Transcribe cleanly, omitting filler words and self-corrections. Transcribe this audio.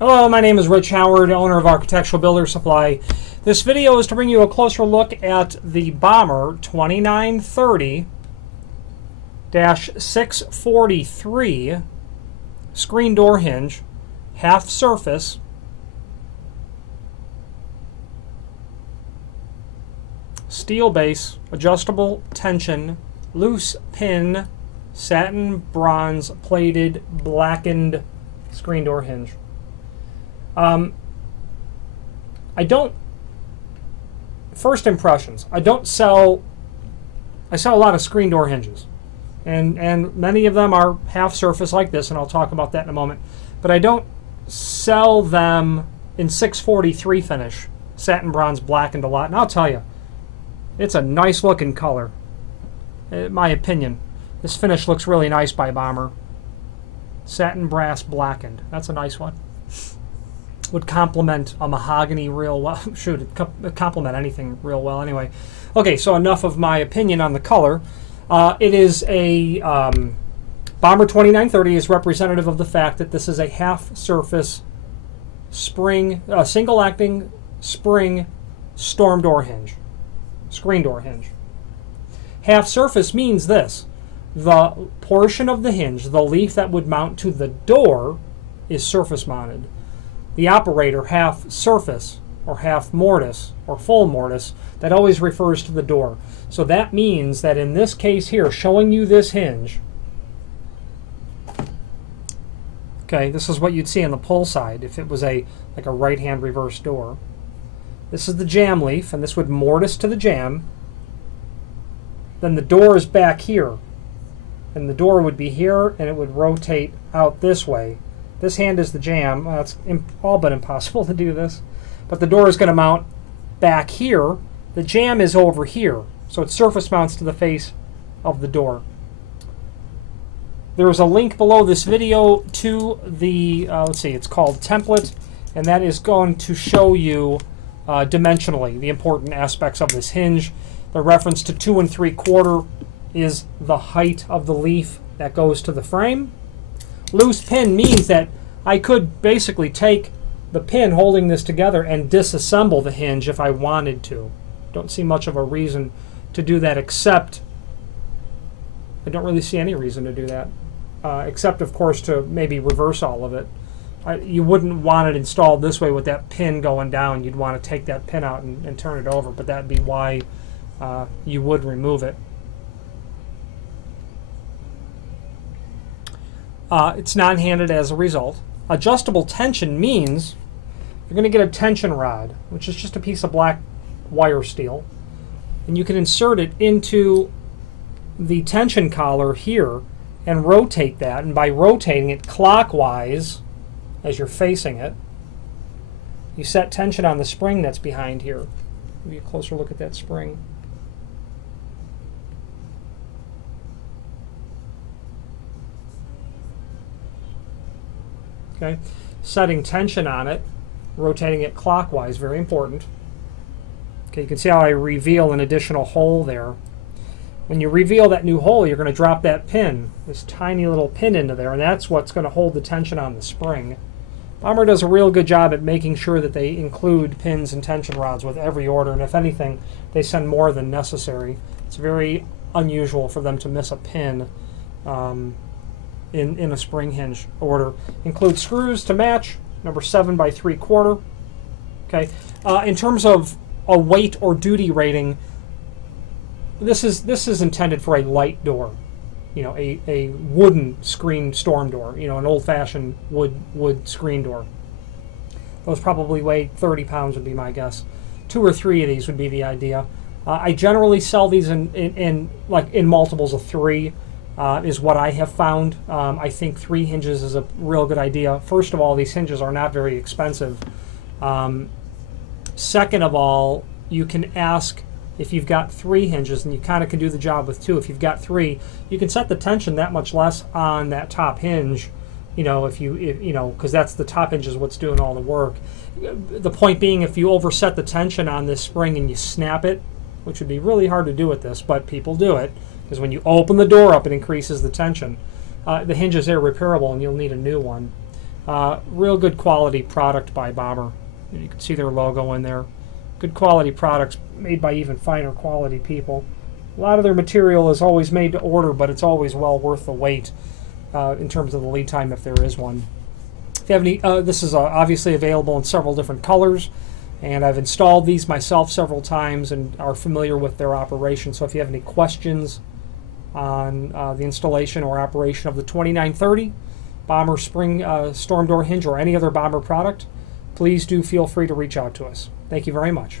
Hello, my name is Rich Howard, owner of Architectural Builder Supply. This video is to bring you a closer look at the Bommer 2930-643 screen door hinge, half surface, steel base, adjustable tension, loose pin, satin bronze plated blackened screen door hinge. First impressions, I sell a lot of screen door hinges, and many of them are half surface like this, and I'll talk about that in a moment, but I don't sell them in 643 finish, satin bronze blackened a lot, and I'll tell you, it's a nice looking color, in my opinion. This finish looks really nice by Bommer. Satin brass blackened, that's a nice one. Would complement a mahogany real well. Shoot, it'd complement anything real well anyway. Okay, so enough of my opinion on the color. It is a Bommer 2930 is representative of the fact that this is a half surface spring, single acting spring storm door hinge, screen door hinge. Half surface means this: the portion of the hinge, the leaf that would mount to the door, is surface mounted. The operator, half surface or half mortise or full mortise, that always refers to the door. So that means that in this case here, showing you this hinge, okay, this is what you'd see on the pull side if it was like a right-hand reverse door. This is the jamb leaf, and this would mortise to the jamb. Then the door is back here, and the door would be here, and it would rotate out this way. This hand is the jamb. Well, it's all but impossible to do this. But the door is going to mount back here. The jamb is over here. So it surface mounts to the face of the door. There is a link below this video to the, let's see, it's called Template. And that is going to show you dimensionally the important aspects of this hinge. The reference to 2 3/4 is the height of the leaf that goes to the frame. Loose pin means that I could basically take the pin holding this together and disassemble the hinge if I wanted to. Don't see much of a reason to do that, except I don't really see any reason to do that, except of course to maybe reverse all of it. You wouldn't want it installed this way with that pin going down. You'd want to take that pin out and turn it over, but that'd be why you would remove it. It's non-handed as a result. Adjustable tension means you're going to get a tension rod, which is just a piece of black wire steel, and you can insert it into the tension collar here and rotate that, and by rotating it clockwise as you're facing it, you set tension on the spring that's behind here. Give you a closer look at that spring. Okay, setting tension on it, rotating it clockwise, very important. Okay, you can see how I reveal an additional hole there. When you reveal that new hole, you're going to drop that pin, this tiny little pin into there, and that's what's going to hold the tension on the spring. Bommer does a real good job at making sure that they include pins and tension rods with every order, and if anything, they send more than necessary. It's very unusual for them to miss a pin in a spring hinge order. Include screws to match, number 7 by 3/4. Okay, in terms of a weight or duty rating, this is intended for a light door, you know, a wooden screen storm door, you know, an old-fashioned wood screen door. Those probably weigh 30 pounds would be my guess. 2 or 3 of these would be the idea. I generally sell these in multiples of 3. Is what I have found. I think 3 hinges is a real good idea. First of all, these hinges are not very expensive. Second of all, you can ask if you've got 3 hinges, and you kind of can do the job with 2. If you've got 3, you can set the tension that much less on that top hinge, you know, if you know, because that's the top hinge is what's doing all the work. The point being, if you overset the tension on this spring and you snap it, which would be really hard to do with this, but people do it, because when you open the door up, it increases the tension. The hinge is irreparable, and you'll need a new one. Real good quality product by Bommer. You can see their logo in there. Good quality products made by even finer quality people. A lot of their material is always made to order, but it's always well worth the wait in terms of the lead time if there is one. If you have any, this is obviously available in several different colors, and I've installed these myself several times and are familiar with their operation. So if you have any questions on the installation or operation of the 2930 Bommer Spring Storm Door Hinge or any other Bommer product, please do feel free to reach out to us. Thank you very much.